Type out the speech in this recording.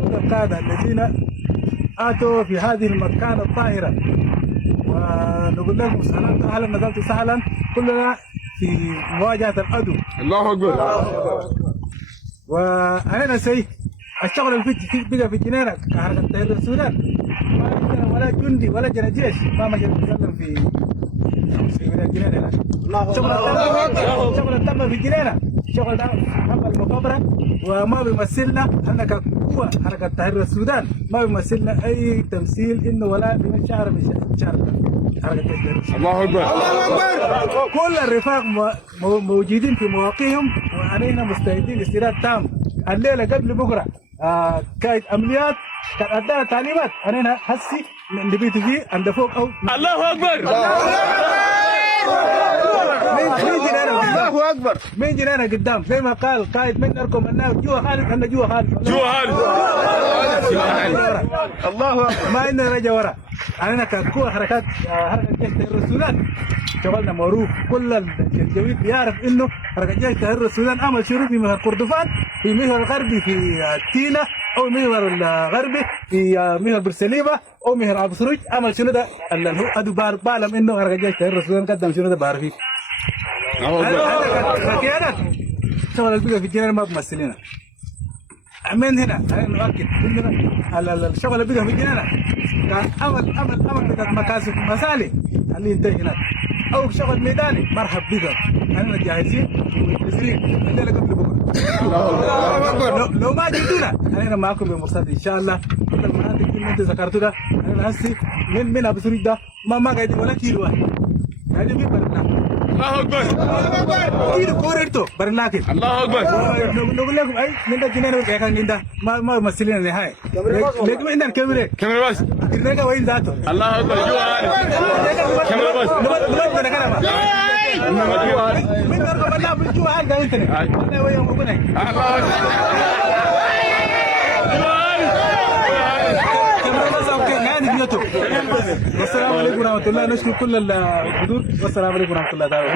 القادة الذين آتوا في هذه المكانة الطاهرة، ونقول لهم سلام أهلا نزلت سهلا كلنا في مواجهة العدو. الله أكبر. وأنا سيد الشغل اللي بقى في الجنينة كحركة تحرير السودان، ما ولا جندي ولا جيش ما مجال يتكلم في الجنينة. شغل تم في الجنينة، شغل ده حمل المخابرة، وما بيمثلنا احنا كقوة حركة تحرير السودان، ما بيمثلنا أي تمثيل إنه ولا بشعر من شعر حركة تحرير السودان. الله أكبر. كل الرفاق موجودين في مواقعهم، وعلينا مستعدين استعداد تام. الليلة قبل بكرة كايد أمنيات كان أدانا تعليمات علينا هسي نبيت فيه عند فوق أو الله أكبر. الله أكبر. مين جنانا قدام زي ما قال قائد من أركم الناس جوا خالد، أنا جوا خالد. الله أكبر. ما إننا رجع ورا. أنا كقوة حركات جيش تحرير السودان شغلنا معروف، كل الجميع بيعرف إنه حركة جيش تحرير السودان عمل شروع في مهر كردفان، في مهر الغربي في تينا، أو مهر الغربي في مهر برسليبة، أو مهر أبو سروج. عمل شنو ده اللي هو أدو بعلم إنه حركة جيش تحرير السودان قدم شنو ده بعرفيه. أنا شغل البيئة في الجنينة ما بمثلنا. من هنا أنا نؤكد إننا الشغل البيئة في الجنينة كان أمل بتاع مكاسب مسالي اللي ينتهي هناك، أو شغل ميداني مرحب بكم. أنا جاهزين ومجهزين الليلة قبل بكرة. لو ما جيتونا أنا معكم بمرصاد إن شاء الله. كل المناطق اللي أنت ذكرتوا ده أنا هسي من أبو سريج ده ما قاعدين ولا كيلو واحد قاعدين في برنامج. الله أكبر. كيلو كوريرتو برنامج. الله أكبر. نقول لكم أي من ده جنينة ولا كان جندا ما مسلين نهاية. لكن إننا كاميرا بس. كنا وين ذاته. الله أكبر. كاميرا بس. نبغى نكلم. من أركب الله بالجوا هذا قلتني. أنا ويا مبني. الله والسلام عليكم ورحمة الله. نشكر كل الحضور والسلام عليكم ورحمة الله تعالى.